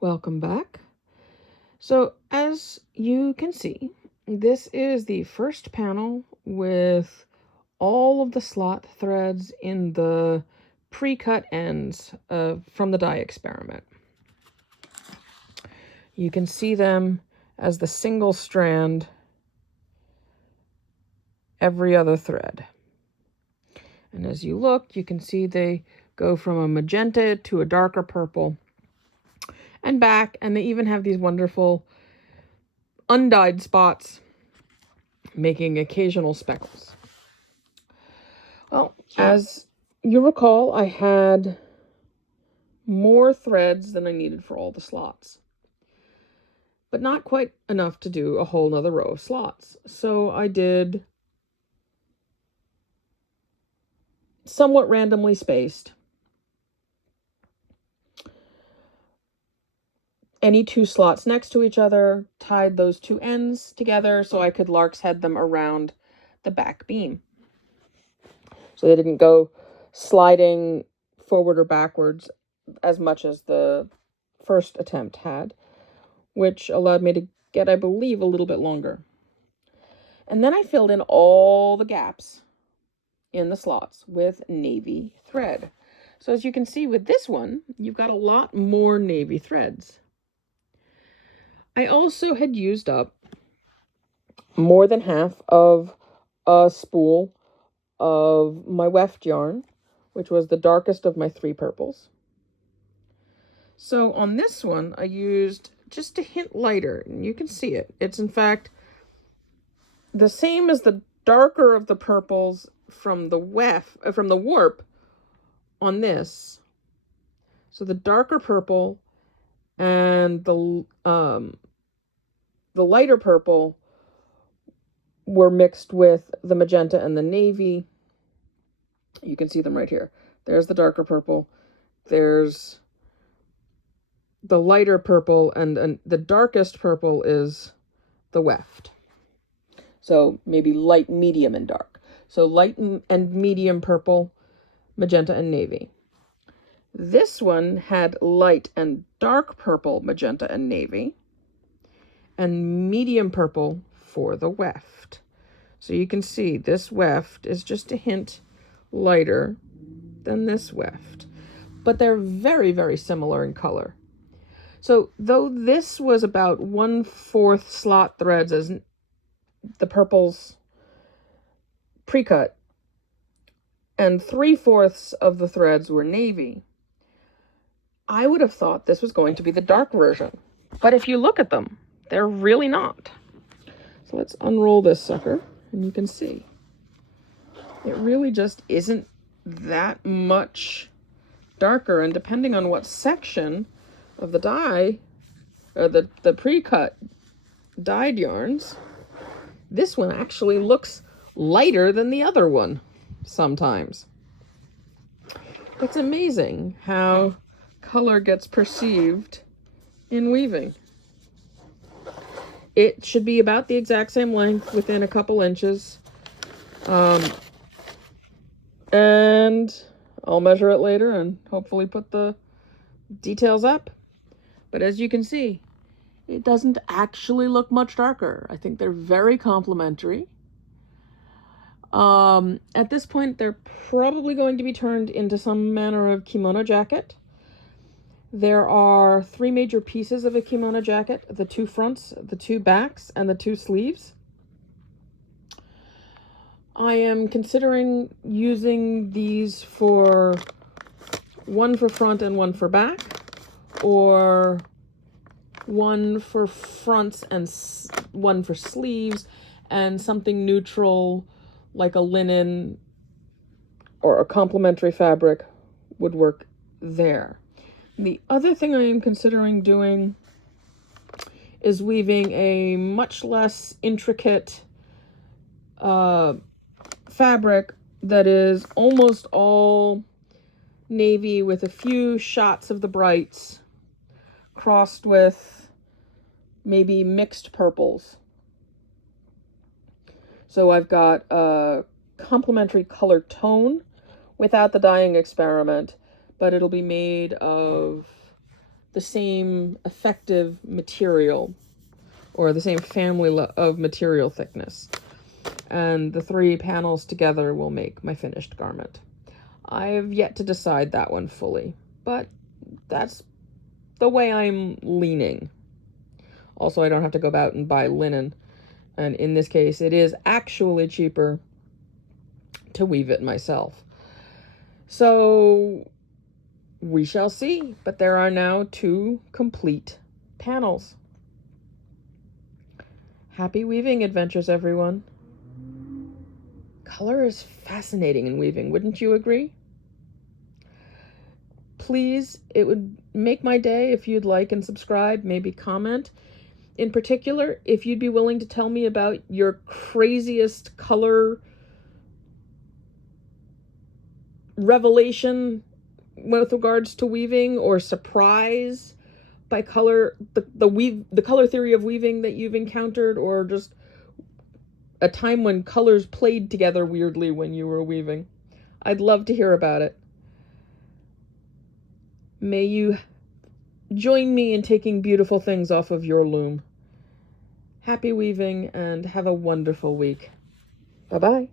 Welcome back. So as you can see, this is the first panel with all of the slot threads in the pre-cut ends from the die experiment. You can see them as the single strand every other thread. And as you look, you can see they go from a magenta to a darker purple and back, and they even have these wonderful undyed spots making occasional speckles. Well, as you recall, I had more threads than I needed for all the slots, but not quite enough to do a whole nother row of slots. So I did somewhat randomly spaced any two slots next to each other, tied those two ends together so I could lark's head them around the back beam. So they didn't go sliding forward or backwards as much as the first attempt had, which allowed me to get, I believe, a little bit longer. And then I filled in all the gaps in the slots with navy thread. So as you can see with this one, you've got a lot more navy threads. I also had used up more than half of a spool of my weft yarn, which was the darkest of my 3 purples. So on this one, I used just a hint lighter, and you can see it. It's in fact the same as the darker of the purples from the warp on this. So the darker purple and the lighter purple were mixed with the magenta and the navy. You can see them right here. There's the darker purple. There's the lighter purple, and the darkest purple is the weft. So maybe light, medium, and dark. So light and medium purple, magenta, and navy. This one had light and dark purple, magenta, and navy, and medium purple for the weft. So you can see this weft is just a hint lighter than this weft, but they're very, very similar in color. So though this was about 1/4 slot threads as the purples pre-cut, and 3/4 of the threads were navy, I would have thought this was going to be the dark version. But if you look at them, they're really not. So let's unroll this sucker, and you can see it really just isn't that much darker. And depending on what section of the dye, or the pre-cut dyed yarns, this one actually looks lighter than the other one sometimes. It's amazing how color gets perceived in weaving. It should be about the exact same length within a couple inches. And I'll measure it later and hopefully put the details up. But as you can see, it doesn't actually look much darker. I think they're very complementary. At this point, they're probably going to be turned into some manner of kimono jacket. There are 3 major pieces of a kimono jacket: the 2 fronts, the 2 backs, and the 2 sleeves. I am considering using these for one for front and one for back, or one for fronts and one for sleeves, and something neutral like a linen or a complementary fabric would work there. The other thing I am considering doing is weaving a much less intricate fabric that is almost all navy with a few shots of the brights crossed with maybe mixed purples. So I've got a complementary color tone without the dyeing experiment, but it'll be made of the same effective material, or the same family of material thickness. And the 3 panels together will make my finished garment. I've yet to decide that one fully, but that's the way I'm leaning. Also, I don't have to go out and buy linen, and in this case, it is actually cheaper to weave it myself. So we shall see, but there are now 2 complete panels. Happy weaving adventures, everyone. Color is fascinating in weaving, wouldn't you agree? Please, it would make my day if you'd like and subscribe, maybe comment. In particular, if you'd be willing to tell me about your craziest color revelation with regards to weaving, or surprise by color, the color theory of weaving that you've encountered, or just a time when colors played together weirdly when you were weaving. I'd love to hear about it. May you join me in taking beautiful things off of your loom. Happy weaving and have a wonderful week. Bye-bye.